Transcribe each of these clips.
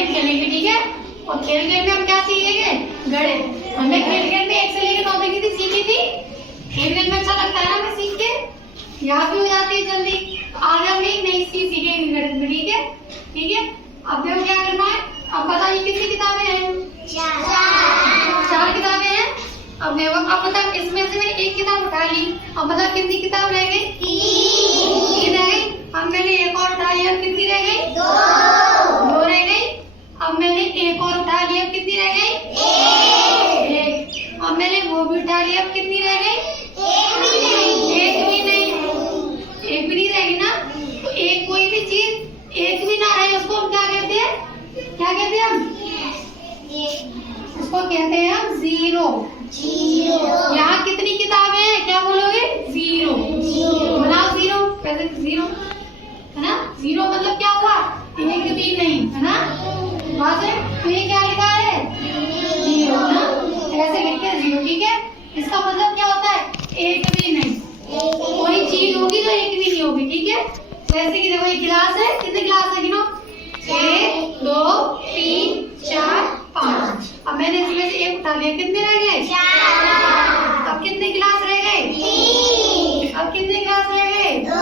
Game खेलेंगे, ठीक है। और खेल में हम क्या सीखेंगे? गणित। हमने खेल में 1 से लेकर 9 तक की सीखी थी। खेल में अच्छा लगता है ना हमें सीख के, याद भी हो जाती है जल्दी। आज हम एक नई चीज सीखेंगे गणित में, ठीक है। ठीक है, अब देखो क्या करना है। अब बताइए कितनी किताबें हैं? 4 किताबें हैं। अब देखो, अब मतलब इसमें से मैंने एक किताब उठा ली, अब मतलब कितनी किताब रह गई? 3 रह गई। अब मैंने एक और उठा ली, अब कितनी रह गई? 2 रह गई। अब मैंने एक और उठा ली, अब कितनी रह गई? 1। अब मैंने वो भी उठा लिया, अब कितनी रह गई? 1 भी नहीं। 1 भी नहीं रहेगी ना। तो एक कोई भी चीज 1 भी ना रहे उसको हम क्या कहते हैं? क्या कहते हैं हम? उसको कहते हैं हम जीरो। यहाँ कितनी किताबें हैं? क्या बोलोगे? 0। बनाओ 0, कैसे 0 है ना। 0 मतलब क्या हुआ? 1 भी नहीं, है ना। वहां से तो ये क्या लिखा है? 0 ना, ऐसे लिखते हैं 0, ठीक है। इसका मतलब क्या होता है? 1 भी नहीं। कोई चीज होगी जो 1 भी नहीं होगी, ठीक है। जैसे कि देखो ये गिलास है, कितने गिलास है गिनो? 1 2 3 4 5। अब मैंने इसमें से एक उठा लिया, कितने रह गए? 4। अब कितने गिलास रह गए? 3। अब कितने गिलास रह गए? 2।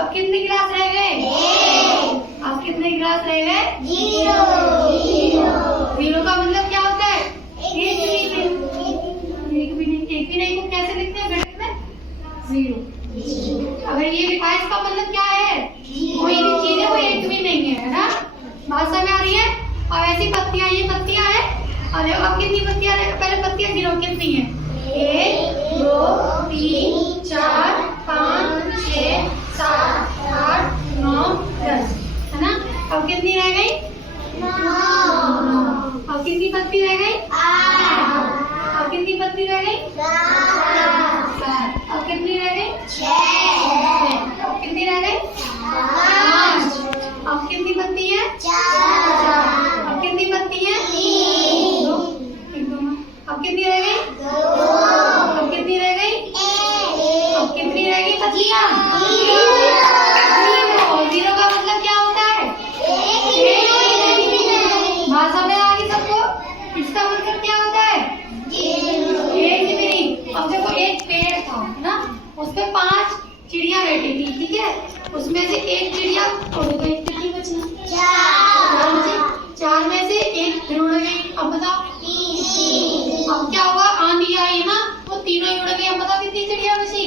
अब कितने गिलास रह गए? 1। अब कितने गिलास रह गए? 0। 0 का मतलब क्या होता है? 1 भी नहीं। 1 भी नहीं को कैसे लिखते हैं गणित में? 0। अगर ये लिखा है इसका मतलब क्या है? कोई भी चीज है वो 1 भी नहीं है ना। बात समझ आ रही है। अब ऐसी पत्तियां, ये पत्तियां हैं। अरे अब कितनी पत्तियां है? पहले पत्तियां गिनो कितनी है? 1 2 3 4 5 6 7 8 9 10, है ना। अब कितनी रह गई? 9। अब कितनी पत्ती रह गई? 8। अब कितनी पत्ती रह गई? 7। अब कितनी रह गई? 6। अब कितनी रह गई? 5। अब कितनी पत्ती है? 4। अब कितनी पत्ती है? 3। 2। अब कितनी रह गई? 2। अब कितनी रह गई? 1। अब कितनी रह गई पत्तियां? 0 का मतलब क्या होता है? 1 भी नहीं। भाषा में आ गई सबको? इसका मतलब क्या होता है? 1 भी नहीं। अब देखो एक पेड़ था ना, उस पे 5 चिड़िया बैठी थी, ठीक है। उसमें से एक चिड़िया उड़ गई, कितनी बची? 4 में से एक फिर उड़ गई। अब बताओ 3। अब क्या हुआ? आंधी आई ना, वो तीनों ही उड़ गए। अब बताओ कितनी चिड़िया बची?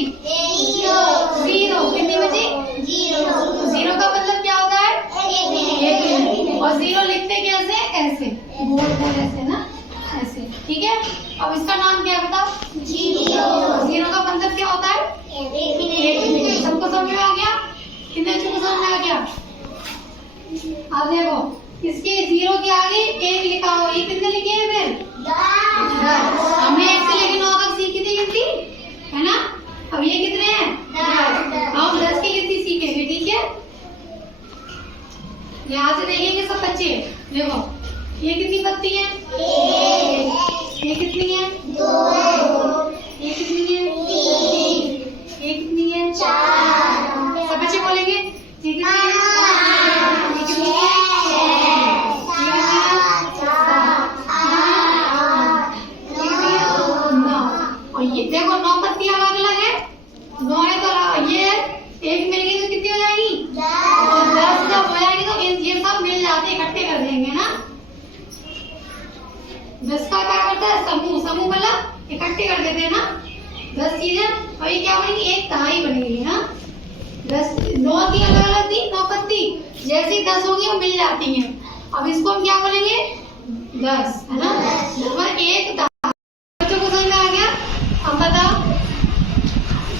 0। कितनी बची? 0 का मतलब क्या होता है? 1। और 0 लिखते कैसे? ऐसे गोल गोल ऐसे ना, ऐसे, ठीक है। अब इसका नाम क्या है बताओ? 0 का मतलब क्या होता है? 1। सबको समझ में आ गया? कितने अच्छे को समझ में आ गया? अब देखो इसके 0 के आगे 1 लिखा हो, ये कितने लिखे हैं फिर? 10। हमने 1 से लेकर 9 तक सीखी थी गिनती, है ना। अब ये कितने हैं? 10। हम 10 की गिनती सीखेंगे, ठीक है। यहाँ से देखेंगे सब बच्चे। देखो ये कितनी पत्ती है? 1। ये कितनी है? 2। ये कितनी है? 3। ये कितनी है? 4। सब बच्चे बोलेंगे ये कितनी है? 5। ये कितनी है? 9। और ये देखो 9 पत्तियां अलग अलग है, 9 है तो ये एक मिल गई तो कितनी हो जाएगी? 10। और 10 जब हो जाएगी तो ये सब मिल जाते इकट्ठे कर देंगे ना। 10 का क्या करता है? समूह। समूह मतलब इकट्ठे कर देते हैं ना 10 चीजें। और ये क्या बनेगी? एक कहाई बनेगी ना। 10 9 थी अलग अलग थी 9 पत्ती, जैसी 10 होगी वो मिल जाती हैं। अब इसको हम क्या बोलेंगे? 10, है ना। एक बच्चों को समझ में आ गया? अब बताओ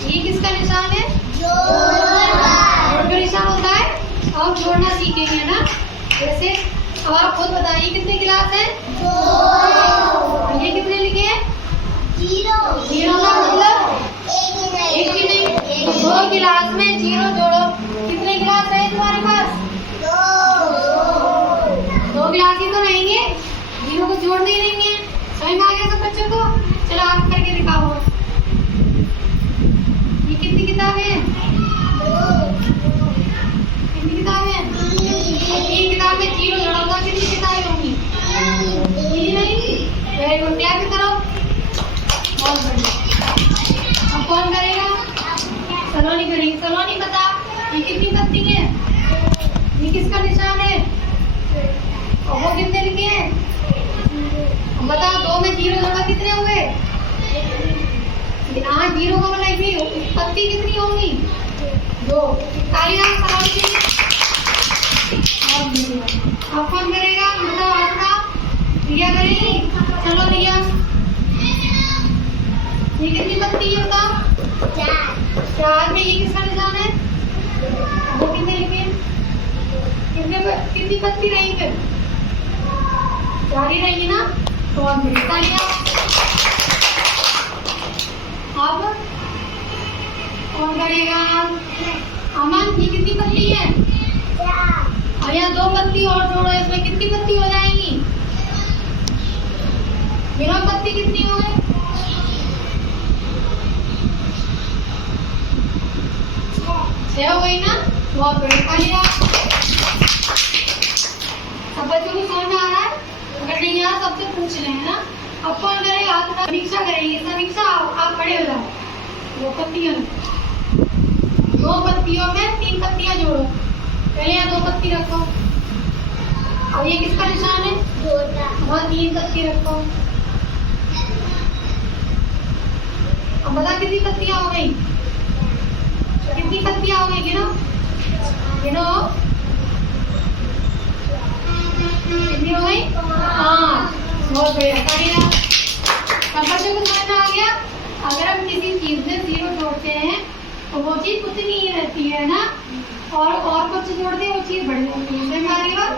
ये किसका निशान है? जोड़ का निशान होता है। अब जोड़ना सीखेंगे ना। जैसे अब आप खुद बताइए कितने गिलास हैं? 2। ये कितने लिखे हैं? 0 का मतलब 1 भी नहीं। 2 गिलास में 0 जोड़ो, कितने गिलास रहे तुम्हारे पास? 2 गिलास ही तो रहेंगे, 0 को जोड़ने ही नहीं है। समझ में आ गया सब बच्चों को? चलो आप करके दिखाओ। ये कितनी किताबें हैं? 2। कितनी किताबें हैं? 3 किताब में 0 जोड़ा होगा कितनी जीरो का मतलब भी पत्ती कितनी होंगी? 2। तालियां सलाम के लिए। अब कौन करेगा? बताओ आसना। रिया करेगी? चलो रिया। ये कितनी पत्ती है बताओ? 4 में ये किसका निशान है? वो कितने लिखे? कितनी पत्ती रही फिर? 4 ही रहेगी ना? बहुत बढ़िया। तालियां। अब कौन करेगा? अमन, ये कितनी पत्ती है? और यहाँ 2 पत्ती और जोड़ो, इसमें कितनी पत्ती हो जाएंगी? बिना पत्ती कितनी हो गई? 6 हो गई ना? बहुत बढ़िया। सब बच्चों को समझ में आ रहा है? अगर नहीं आ रहा सबसे पूछ रहे हैं ना। अब कौन करेगा? समीक्षा करेगी। समीक्षा आप खड़े हो जाओ। 2 पत्तियों में 2 पत्तियों में 3 पत्तियां जोड़ो। पहले यहाँ 2 पत्ती रखो। अब ये किसका निशान है? वहाँ 3 पत्ती रखो। अब बता कितनी पत्तियां हो गई? कितनी पत्तियां हो गई? गिनो गिनो। कितनी हो गई? 5। बहुत बढ़िया। सब बच्चों को समझ में आ गया? अगर हम किसी चीज में 0 जोड़ते हैं तो वो चीज उतनी ही रहती है ना, और कुछ जोड़ते हैं वो चीज बढ़ जाती है। समझ में आ रही है बात?